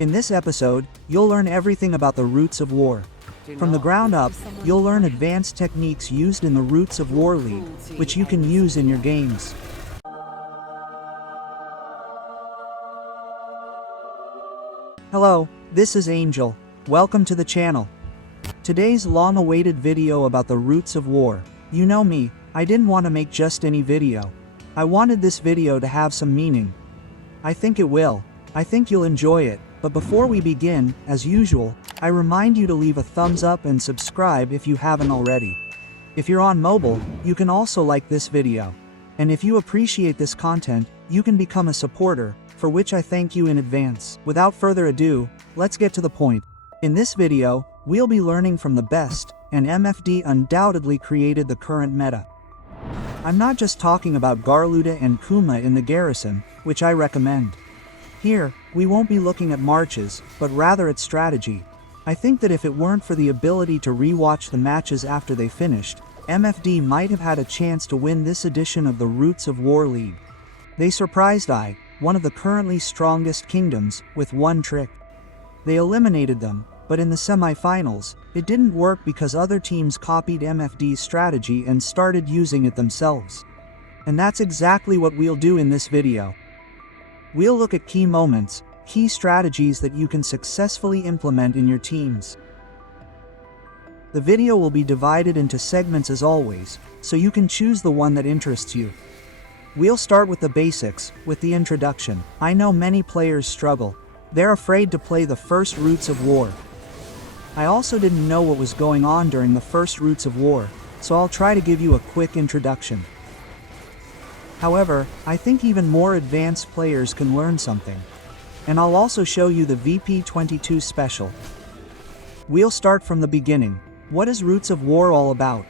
In this episode, you'll learn everything about the roots of war. From the ground up, you'll learn advanced techniques used in the Roots of War League, which you can use in your games. Hello, this is Angel. Welcome to the channel. Today's long-awaited video about the Roots of War. You know me, I didn't want to make just any video. I wanted this video to have some meaning. I think it will. I think you'll enjoy it. But before we begin, as usual, I remind you to leave a thumbs up and subscribe if you haven't already. If you're on mobile, you can also like this video. And if you appreciate this content, you can become a supporter, for which I thank you in advance. Without further ado, let's get to the point. In this video, we'll be learning from the best, and MFD undoubtedly created the current meta. I'm not just talking about Garluda and Kuma in the garrison, which I recommend. Here, we won't be looking at marches, but rather at strategy. I think that if it weren't for the ability to rewatch the matches after they finished, MFD might have had a chance to win this edition of the Roots of War League. They surprised Yaen, one of the currently strongest kingdoms, with one trick. They eliminated them, but in the semi-finals, it didn't work because other teams copied MFD's strategy and started using it themselves. And that's exactly what we'll do in this video. We'll look at key moments, key strategies that you can successfully implement in your teams. The video will be divided into segments as always, so you can choose the one that interests you. We'll start with the basics, with the introduction. I know many players struggle. They're afraid to play the first Roots of War. I also didn't know what was going on during the first Roots of War, so I'll try to give you a quick introduction. However, I think even more advanced players can learn something. And I'll also show you the VP22 special. We'll start from the beginning. What is Roots of War all about?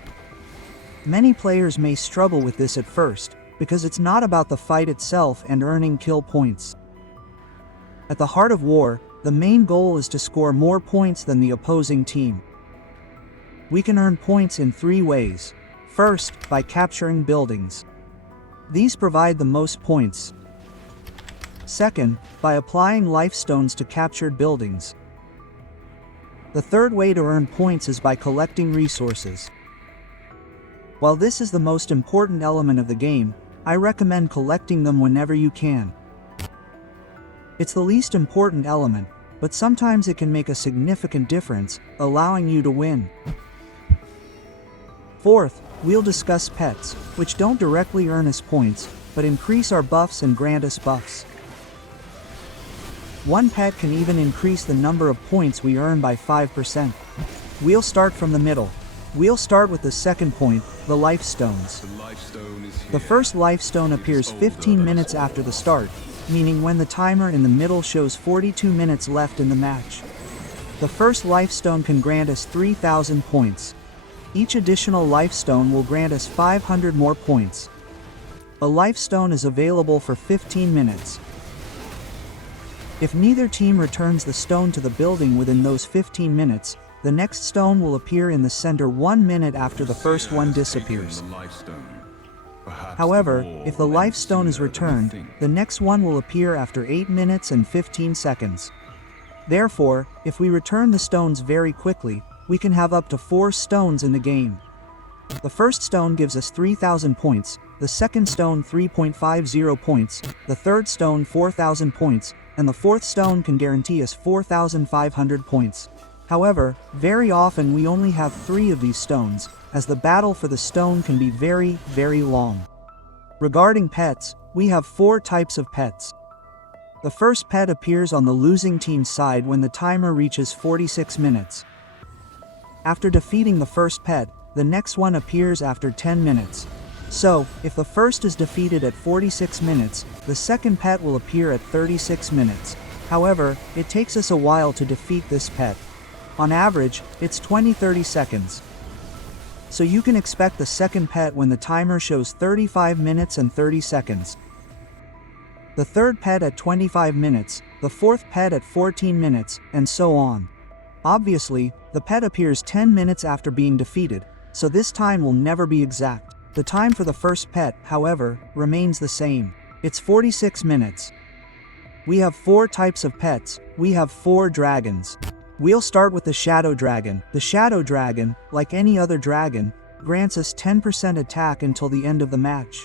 Many players may struggle with this at first, because it's not about the fight itself and earning kill points. At the heart of war, the main goal is to score more points than the opposing team. We can earn points in three ways. First, by capturing buildings. These provide the most points. Second, by applying life stones to captured buildings. The third way to earn points is by collecting resources. While this is the most important element of the game, I recommend collecting them whenever you can. It's the least important element, but sometimes it can make a significant difference, allowing you to win. Fourth, we'll discuss pets, which don't directly earn us points, but increase our buffs and grant us buffs. One pet can even increase the number of points we earn by 5%. We'll start from the middle. We'll start with the second point, the life stones. The first life stone appears 15 minutes after the start, meaning when the timer in the middle shows 42 minutes left in the match. The first life stone can grant us 3,000 points. Each additional life stone will grant us 500 more points. A life stone is available for 15 minutes. If neither team returns the stone to the building within those 15 minutes, the next stone will appear in the center 1 minute after the first one disappears. However, if the life stone is returned, the next one will appear after 8 minutes and 15 seconds. Therefore, if we return the stones very quickly, we can have up to 4 stones in the game. The first stone gives us 3,000 points, the second stone 3.50 points, the third stone 4,000 points, and the fourth stone can guarantee us 4,500 points. However, very often we only have 3 of these stones, as the battle for the stone can be very, very long. Regarding pets, we have 4 types of pets. The first pet appears on the losing team's side when the timer reaches 46 minutes. After defeating the first pet, the next one appears after 10 minutes. So, if the first is defeated at 46 minutes, the second pet will appear at 36 minutes. However, it takes us a while to defeat this pet. On average, it's 20-30 seconds. So you can expect the second pet when the timer shows 35 minutes and 30 seconds. The third pet at 25 minutes, the fourth pet at 14 minutes, and so on. Obviously, the pet appears 10 minutes after being defeated, so this time will never be exact. The time for the first pet, however, remains the same. It's 46 minutes. We have 4 types of pets. We have 4 dragons. We'll start with the Shadow Dragon. The Shadow Dragon, like any other dragon, grants us 10% attack until the end of the match.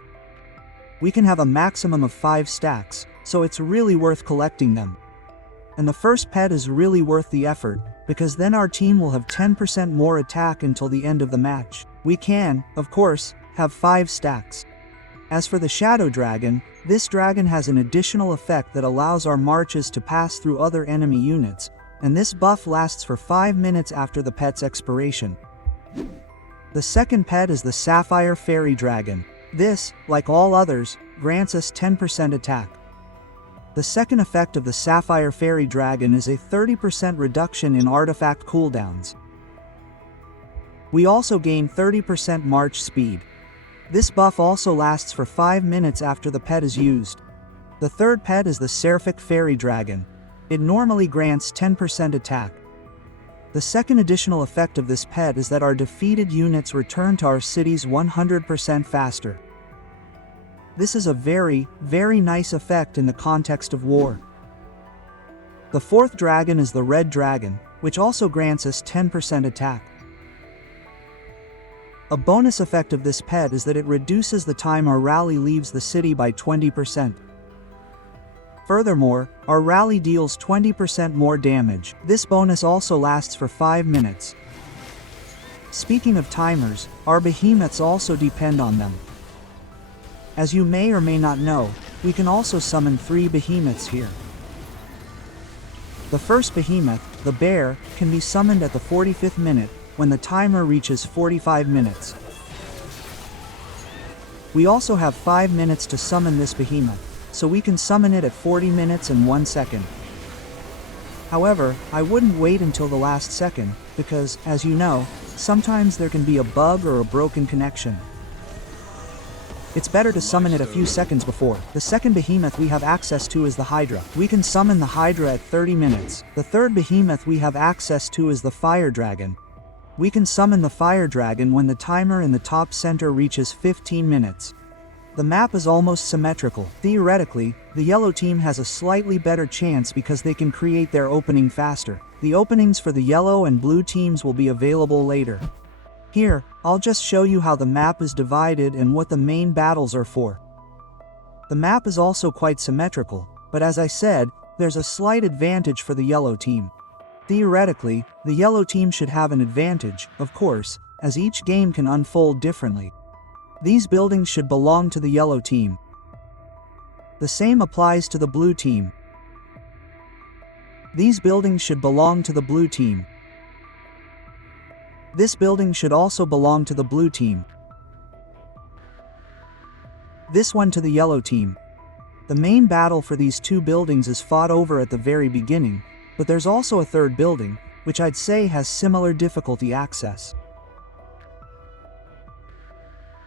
We can have a maximum of 5 stacks, so it's really worth collecting them. And the first pet is really worth the effort, because then our team will have 10% more attack until the end of the match. We can, of course, have 5 stacks. As for the Shadow Dragon, this dragon has an additional effect that allows our marches to pass through other enemy units, and this buff lasts for 5 minutes after the pet's expiration. The second pet is the Sapphire Fairy Dragon. This, like all others, grants us 10% attack. The second effect of the Sapphire Fairy Dragon is a 30% reduction in artifact cooldowns. We also gain 30% march speed. This buff also lasts for 5 minutes after the pet is used. The third pet is the Seraphic Fairy Dragon. It normally grants 10% attack. The second additional effect of this pet is that our defeated units return to our cities 100% faster. This is a very, very nice effect in the context of war. The fourth dragon is the Red Dragon, which also grants us 10% attack. A bonus effect of this pet is that it reduces the time our rally leaves the city by 20%. Furthermore, our rally deals 20% more damage. This bonus also lasts for 5 minutes. Speaking of timers, our behemoths also depend on them. As you may or may not know, we can also summon 3 behemoths here. The first behemoth, the bear, can be summoned at the 45th minute, when the timer reaches 45 minutes. We also have 5 minutes to summon this behemoth, so we can summon it at 40 minutes and 1 second. However, I wouldn't wait until the last second, because, as you know, sometimes there can be a bug or a broken connection. It's better to summon it a few seconds before. The second behemoth we have access to is the Hydra. We can summon the Hydra at 30 minutes. The third behemoth we have access to is the Fire Dragon. We can summon the Fire Dragon when the timer in the top center reaches 15 minutes. The map is almost symmetrical. Theoretically, the yellow team has a slightly better chance because they can create their opening faster. The openings for the yellow and blue teams will be available later. Here, I'll just show you how the map is divided and what the main battles are for. The map is also quite symmetrical, but as I said, there's a slight advantage for the yellow team. Theoretically, the yellow team should have an advantage, of course, as each game can unfold differently. These buildings should belong to the yellow team. The same applies to the blue team. These buildings should belong to the blue team. This building should also belong to the blue team. This one to the yellow team. The main battle for these 2 buildings is fought over at the very beginning, but there's also a third building, which I'd say has similar difficulty access.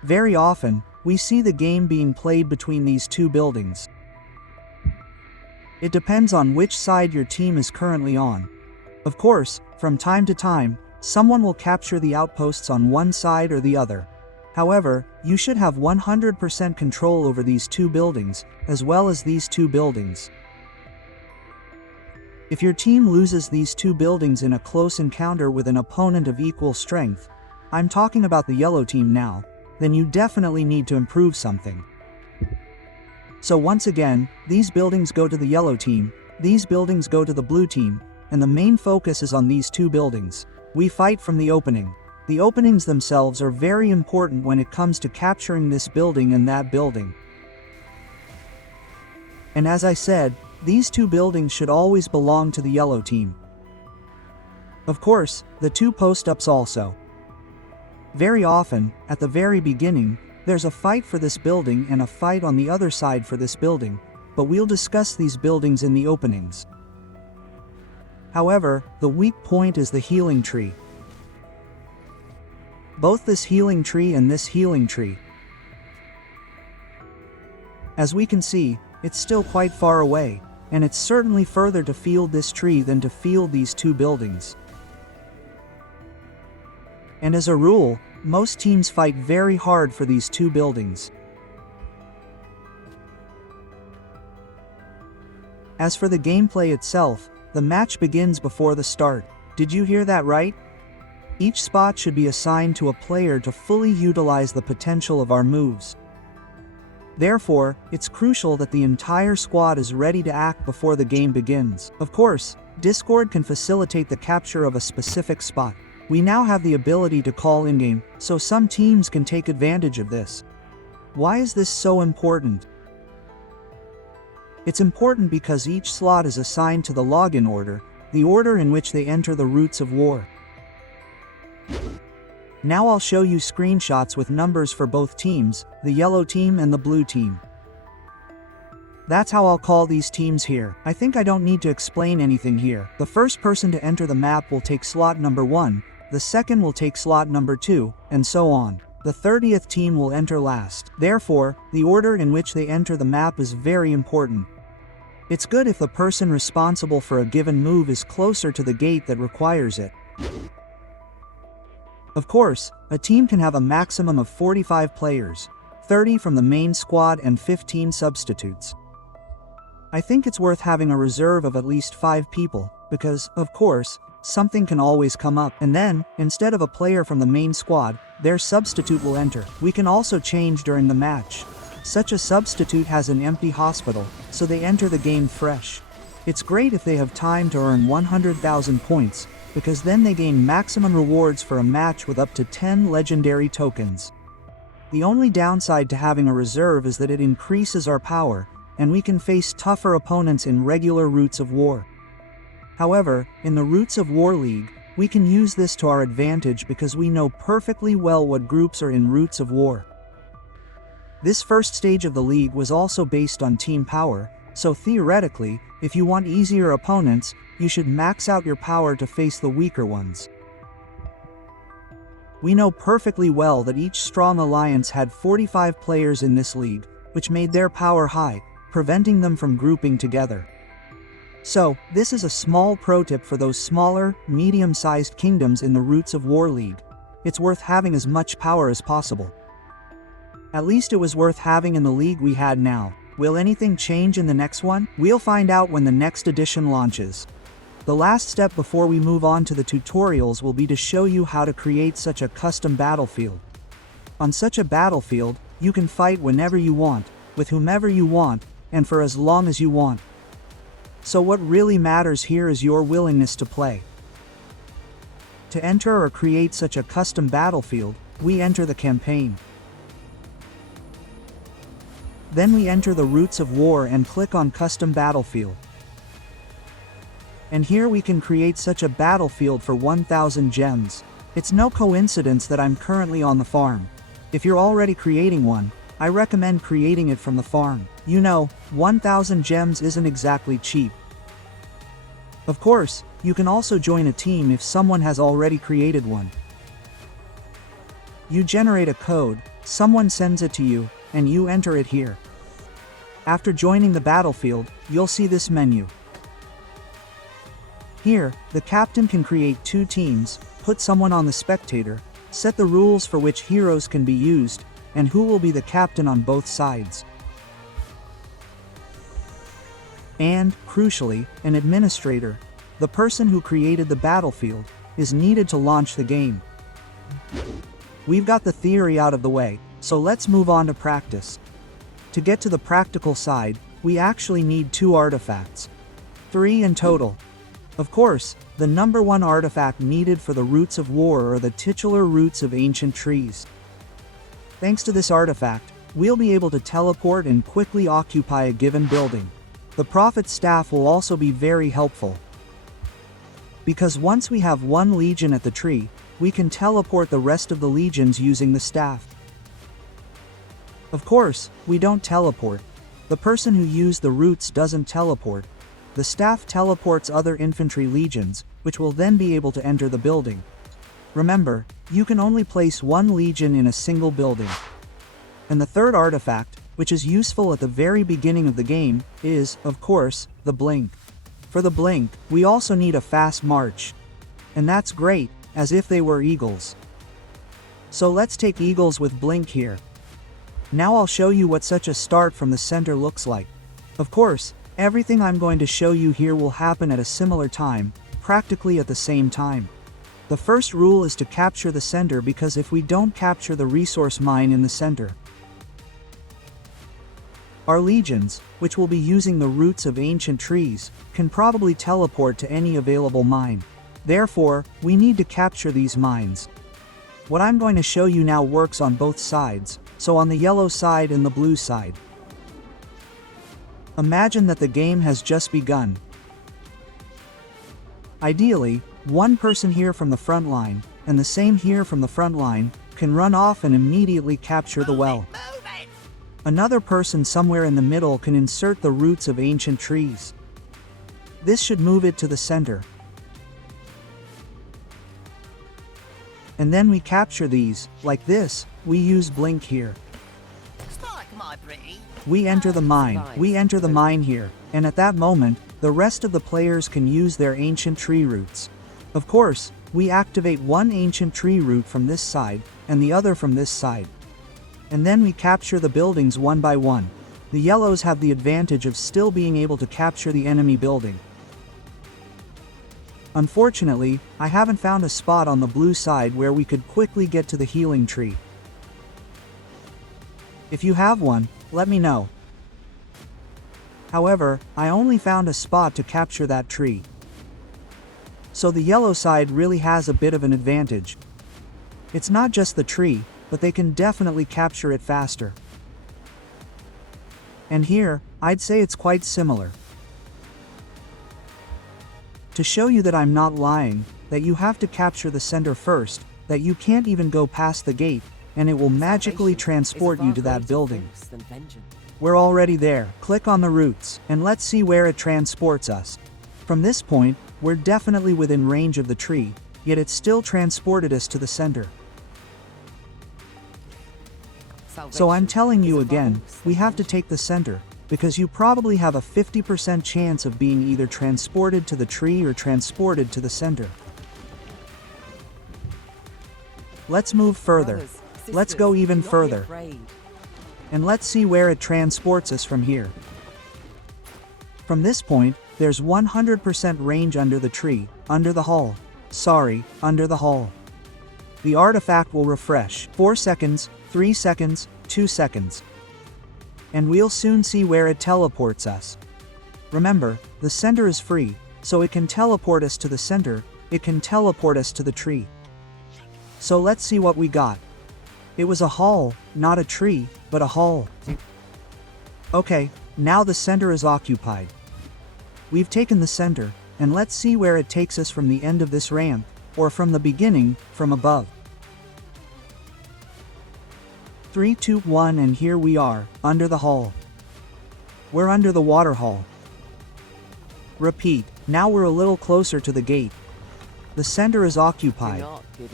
Very often, we see the game being played between these 2 buildings. It depends on which side your team is currently on. Of course, from time to time, someone will capture the outposts on one side or the other. However, you should have 100% control over these 2 buildings, as well as these 2 buildings. If your team loses these 2 buildings in a close encounter with an opponent of equal strength, I'm talking about the yellow team now, then you definitely need to improve something. So once again, these buildings go to the yellow team, these buildings go to the blue team, and the main focus is on these 2 buildings. We fight from the opening. The openings themselves are very important when it comes to capturing this building and that building. And as I said, these 2 buildings should always belong to the yellow team. Of course, the 2 post-ups also. Very often, at the very beginning, there's a fight for this building and a fight on the other side for this building, but we'll discuss these buildings in the openings. However, the weak point is the healing tree. Both this healing tree and this healing tree. As we can see, it's still quite far away, and it's certainly further to field this tree than to field these 2 buildings. And as a rule, most teams fight very hard for these 2 buildings. As for the gameplay itself, the match begins before the start. Did you hear that right? Each spot should be assigned to a player to fully utilize the potential of our moves. Therefore, it's crucial that the entire squad is ready to act before the game begins. Of course, Discord can facilitate the capture of a specific spot. We now have the ability to call in-game, so some teams can take advantage of this. Why is this so important? It's important because each slot is assigned to the login order, the order in which they enter the Roots of War. Now I'll show you screenshots with numbers for both teams, the yellow team and the blue team. That's how I'll call these teams here. I think I don't need to explain anything here. The first person to enter the map will take slot number 1, the second will take slot number 2, and so on. The 30th team will enter last. Therefore, the order in which they enter the map is very important. It's good if the person responsible for a given move is closer to the gate that requires it. Of course, a team can have a maximum of 45 players, 30 from the main squad and 15 substitutes. I think it's worth having a reserve of at least 5 people, because, of course, something can always come up, and then, instead of a player from the main squad, their substitute will enter. We can also change during the match. Such a substitute has an empty hospital, so they enter the game fresh. It's great if they have time to earn 100,000 points, because then they gain maximum rewards for a match with up to 10 legendary tokens. The only downside to having a reserve is that it increases our power, and we can face tougher opponents in regular Roots of War. However, in the Roots of War League, we can use this to our advantage because we know perfectly well what groups are in Roots of War. This first stage of the league was also based on team power, so theoretically, if you want easier opponents, you should max out your power to face the weaker ones. We know perfectly well that each strong alliance had 45 players in this league, which made their power high, preventing them from grouping together. So, this is a small pro tip for those smaller, medium-sized kingdoms in the Roots of War League. It's worth having as much power as possible. At least it was worth having in the league we had now. Will anything change in the next one? We'll find out when the next edition launches. The last step before we move on to the tutorials will be to show you how to create such a custom battlefield. On such a battlefield, you can fight whenever you want, with whomever you want, and for as long as you want. So what really matters here is your willingness to play. To enter or create such a custom battlefield, we enter the campaign. Then we enter the Roots of War and click on Custom Battlefield. And here we can create such a battlefield for 1000 gems. It's no coincidence that I'm currently on the farm. If you're already creating one, I recommend creating it from the farm. You know, 1000 gems isn't exactly cheap. Of course, you can also join a team if someone has already created one. You generate a code, someone sends it to you, and you enter it here. After joining the battlefield, you'll see this menu. Here, the captain can create 2 teams, put someone on the spectator, set the rules for which heroes can be used, and who will be the captain on both sides. And, crucially, an administrator, the person who created the battlefield, is needed to launch the game. We've got the theory out of the way, so let's move on to practice. To get to the practical side, we actually need 2 artifacts. 3 in total. Of course, the number 1 artifact needed for the Roots of War are the titular roots of ancient trees. Thanks to this artifact, we'll be able to teleport and quickly occupy a given building. The Prophet's Staff will also be very helpful. Because once we have 1 legion at the tree, we can teleport the rest of the legions using the staff. Of course, we don't teleport. The person who used the roots doesn't teleport. The staff teleports other infantry legions, which will then be able to enter the building. Remember, you can only place 1 legion in a single building. And the third artifact, which is useful at the very beginning of the game, is, of course, the blink. For the blink, we also need a fast march. And that's great, as if they were eagles. So let's take eagles with blink here. Now I'll show you what such a start from the center looks like. Of course, Everything I'm going to show you here will happen at a similar time, practically at the same time. The first rule is to capture the center, because if we don't capture the resource mine in the center, our legions, which will be using the roots of ancient trees, can probably teleport to any available mine. Therefore, we need to capture these mines. What I'm going to show you now works on both sides, so on the yellow side and the blue side. Imagine that the game has just begun. Ideally, one person here from the front line, and the same here from the front line, can run off and immediately capture the well. Another person somewhere in the middle can insert the roots of ancient trees. This should move it to the center. And then we capture these, like this. We use blink here. We enter the mine here, and at that moment, the rest of the players can use their ancient tree roots. Of course, we activate one ancient tree root from this side, and the other from this side. And then we capture the buildings one by one. The yellows have the advantage of still being able to capture the enemy building. Unfortunately, I haven't found a spot on the blue side where we could quickly get to the healing tree. If you have one, let me know. However, I only found a spot to capture that tree. So the yellow side really has a bit of an advantage. It's not just the tree, but they can definitely capture it faster. And here, I'd say it's quite similar. To show you that I'm not lying, that you have to capture the center first, that you can't even go past the gate, and it will magically transport you to that building. We're already there. Click on the roots, and let's see where it transports us. From this point, we're definitely within range of the tree, yet it still transported us to the center. So I'm telling you again, we have to take the center, because you probably have a 50% chance of being either transported to the tree or transported to the center. Let's move further. Let's go even further. And let's see where it transports us from here. From this point, there's 100% range under the tree, under the hall. Under the hall. The artifact will refresh. 4 seconds, 3 seconds, 2 seconds. And we'll soon see where it teleports us. Remember, the center is free, so it can teleport us to the center, it can teleport us to the tree. So let's see what we got. It was a hall, not a tree, but a hall. Okay, now the center is occupied. We've taken the center, and let's see where it takes us from the end of this ramp, or from the beginning, from above. 3, 2, 1, and here we are, under the hall. We're under the water hall. Repeat, now we're a little closer to the gate. The center is occupied,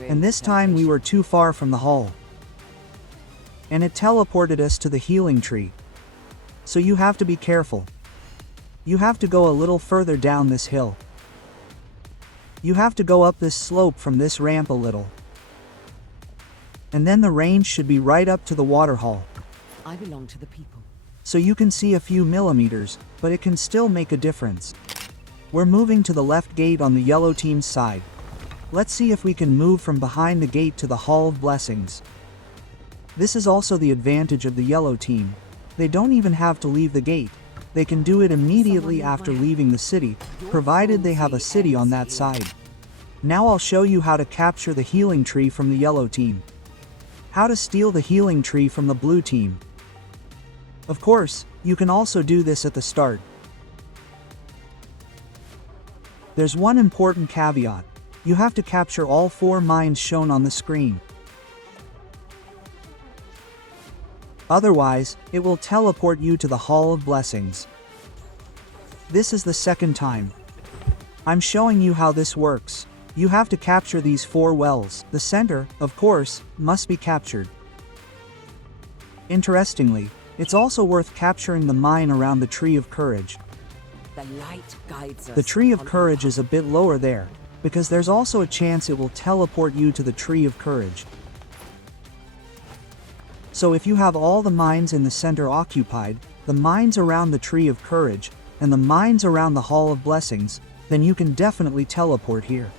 and this time we were too far from the hall. And it teleported us to the healing tree. So you have to be careful. You have to go a little further down this hill. You have to go up this slope from this ramp a little. And then the range should be right up to the water hall. I belong to the people. So you can see a few millimeters, but it can still make a difference. We're moving to the left gate on the yellow team's side. Let's see if we can move from behind the gate to the Hall of Blessings. This is also the advantage of the yellow team. They don't even have to leave the gate. They can do it immediately after leaving the city, provided they have a city on that side. Now I'll show you how to capture the healing tree from the yellow team. How to steal the healing tree from the blue team. Of course, you can also do this at the start. There's one important caveat. You have to capture all 4 mines shown on the screen. Otherwise, it will teleport you to the Hall of Blessings. This is the second time. I'm showing you how this works. You have to capture these 4 wells. The center, of course, must be captured. Interestingly, it's also worth capturing the mine around the Tree of Courage. The light guides us. The Tree of Courage is a bit lower there, because there's also a chance it will teleport you to the Tree of Courage. So if you have all the mines in the center occupied, the mines around the Tree of Courage, and the mines around the Hall of Blessings, then you can definitely teleport here.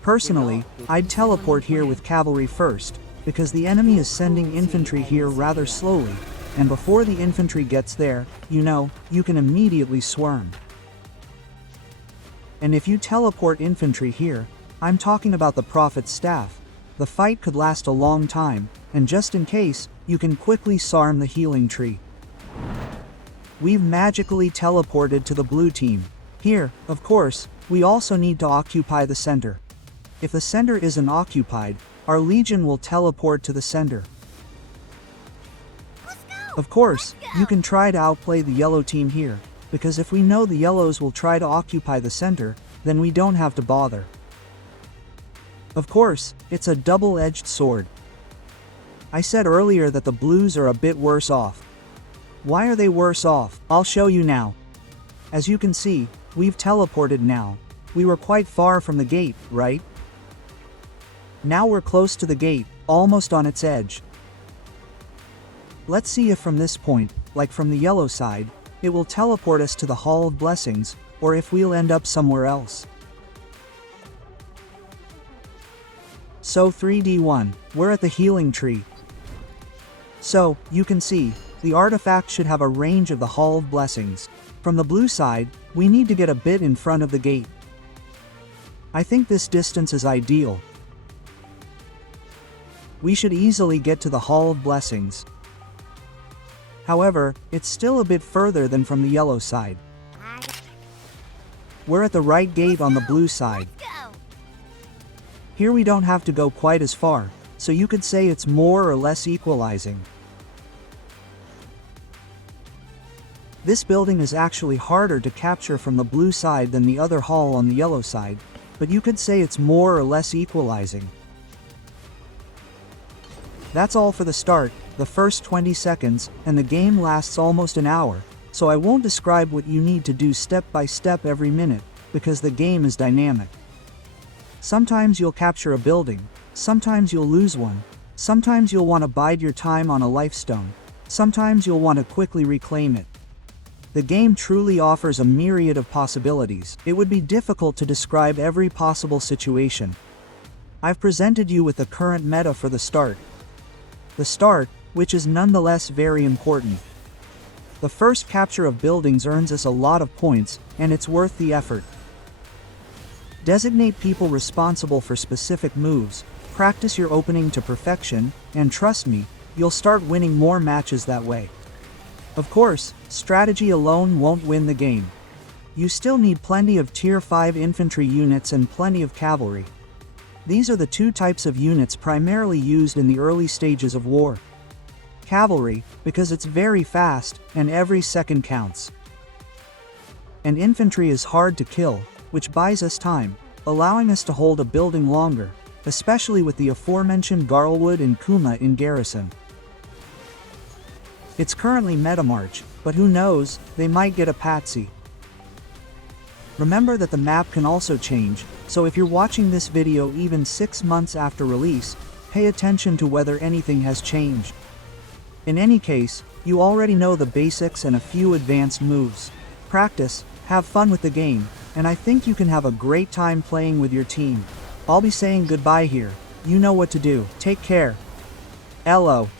Personally, I'd teleport here with cavalry first, because the enemy is sending infantry here rather slowly, and before the infantry gets there, you can immediately swarm. And if you teleport infantry here, I'm talking about the Prophet's staff, the fight could last a long time, and just in case, you can quickly sarm the healing tree. We've magically teleported to the blue team. Here, of course, we also need to occupy the center. If the center isn't occupied, our legion will teleport to the center. Of course, you can try to outplay the yellow team here, because if we know the yellows will try to occupy the center, then we don't have to bother. Of course, it's a double-edged sword. I said earlier that the blues are a bit worse off. Why are they worse off? I'll show you now. As you can see, we've teleported now. We were quite far from the gate, right? Now we're close to the gate, almost on its edge. Let's see if from this point, like from the yellow side, it will teleport us to the Hall of Blessings, or if we'll end up somewhere else. So 3D1, we're at the healing tree. So, you can see, the artifact should have a range of the Hall of Blessings. From the blue side, we need to get a bit in front of the gate. I think this distance is ideal. We should easily get to the Hall of Blessings. However, it's still a bit further than from the yellow side. We're at the right gate on the blue side. Here we don't have to go quite as far, so you could say it's more or less equalizing. This building is actually harder to capture from the blue side than the other hall on the yellow side, but you could say it's more or less equalizing. That's all for the start, the first 20 seconds, and the game lasts almost an hour, so I won't describe what you need to do step by step every minute, because the game is dynamic. Sometimes you'll capture a building, sometimes you'll lose one, sometimes you'll want to bide your time on a lifestone, sometimes you'll want to quickly reclaim it. The game truly offers a myriad of possibilities. It would be difficult to describe every possible situation. I've presented you with the current meta for the start. The start, which is nonetheless very important. The first capture of buildings earns us a lot of points, and it's worth the effort. Designate people responsible for specific moves, practice your opening to perfection, and trust me, you'll start winning more matches that way. Of course, strategy alone won't win the game. You still need plenty of Tier 5 infantry units and plenty of cavalry. These are the two types of units primarily used in the early stages of war. Cavalry, because it's very fast, and every second counts. And infantry is hard to kill, which buys us time, allowing us to hold a building longer, especially with the aforementioned Garlwood and Kuma in garrison. It's currently Meta March, but who knows, they might get a patsy. Remember that the map can also change, so if you're watching this video even 6 months after release, pay attention to whether anything has changed. In any case, you already know the basics and a few advanced moves. Practice, have fun with the game, and I think you can have a great time playing with your team. I'll be saying goodbye here. You know what to do. Take care. LO.